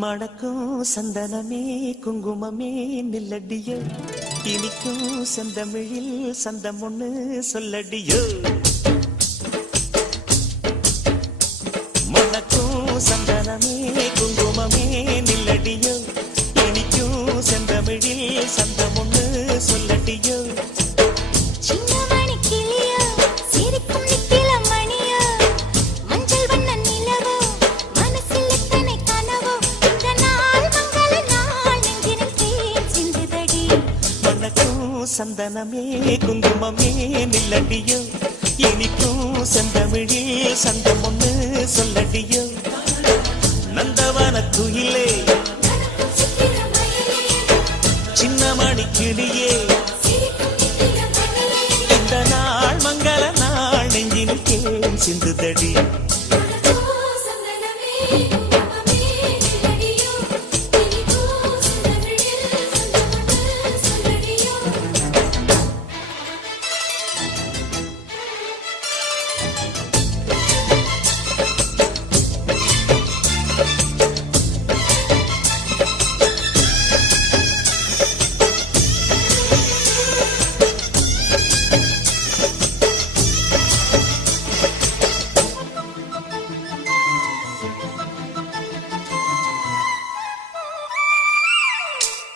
மணக்கும் சந்தனமே குங்குமமே நில்லடியோ, இனிக்கும் செந்தமிழில் சந்தம் ஒண்ணு சொல்லடியோ. மணக்கும் சந்தனமே குங்குமமே நில்லடியோ, இனிக்கும் செந்தமிழில் சந்தம் ஒண்ணு சொல்லடியோ. சந்தனமே குங்குமமே நில்லடியோ, இனிக்கும் செந்தமிழில் சந்தம் ஒண்ணு சொல்லடியோ. நந்தவன குயிலே சின்னமணி கிளியே, இந்த நாள் மங்கள நாள் நெஞ்சினில் தேன் சிந்துதடி.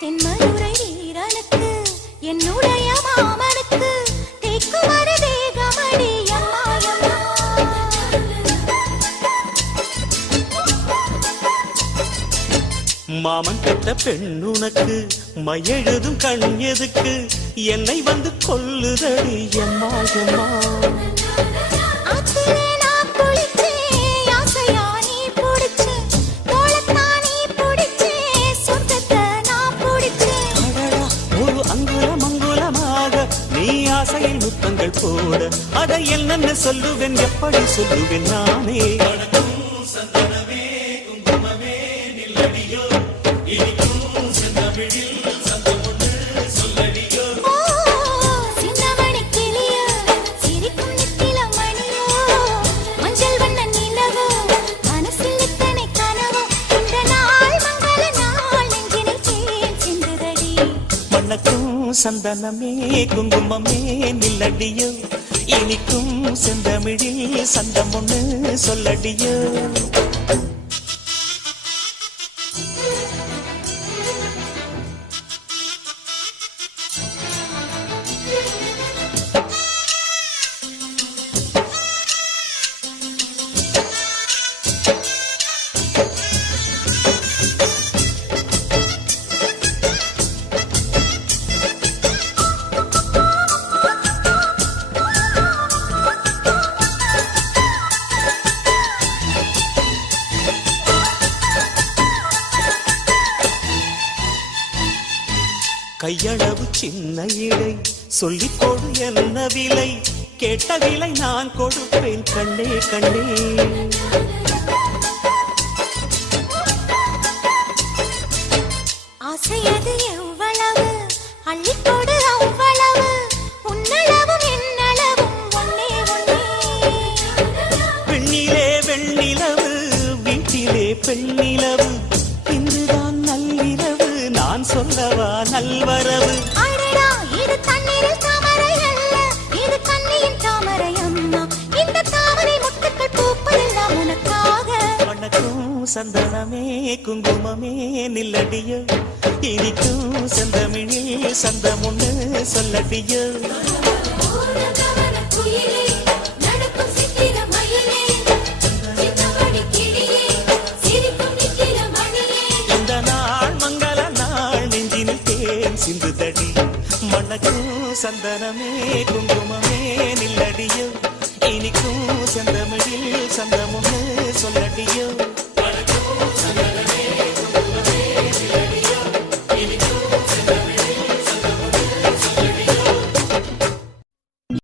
தென்மதுரை வீரனுக்கு என்னுடைய மாமனுக்கு தேக்குமர தேகமடி அம்மாயம்மா. மாமன் பெற்ற பெண்ணுனக்கு மையெழுதும் கண் எதுக்கு, என்னை வந்து கொல்லுதடி அம்மாயம்மா. ஆசையில் முத்தங்கள் போட அதை என்னென்ன சொல்லுவேன், எப்படி சொல்லுவேன் நானே. சந்தனமே குங்குமமே நில்லடியோ, இனிக்கும் செந்தமிழில் சந்தம் ஒண்ணு சொல்லடியோ. சின்னமணி கிளியோ சிரிக்கும் நித்தில மணியோ, மஞ்சள் வண்ண நிலவோ மனசில் இத்தனை கனவோ, இந்த நாள் மங்கள நாள் நெஞ்சினில் தேன் சிந்துதடி. மணக்கும் சந்தனமே குங்குமமே நில்லடியோ, இனிக்கும் செந்தமிழில் சந்தம் ஒண்ணு சொல்லடியோ. கையளவு சின்ன இடை சொல்லிக் கொடு என்ன விலை, கேட்ட விலை நான் கொடுப்பேன் கண்ணே கண்ணே. ஆசையது எவ்வளவு அள்ளிக்கொடு அவ்வளவு, உன்னளவும் என்னளவும் ஒன்னே ஒன்னே. பெண்ணிலே வெண்ணிலவு வீட்டிலே பெண்ணிலவு, இன்றுதான் நள்ளிரவு நான் சொல்லவா நல்வரவு. அடடா இது தண்ணீரில் தாமரை அல்ல, இது கண்ணியின் தாமரை அம்மா. இந்த தாமரை முட்டுக்கள் பூப்பதெல்லாம் உனக்காக. மணக்கும் சந்தனமே குங்குமமே நில்லடியோ, இனிக்கும் செந்தமிழில் சந்தம் ஒண்ணு சொல்லடியோ.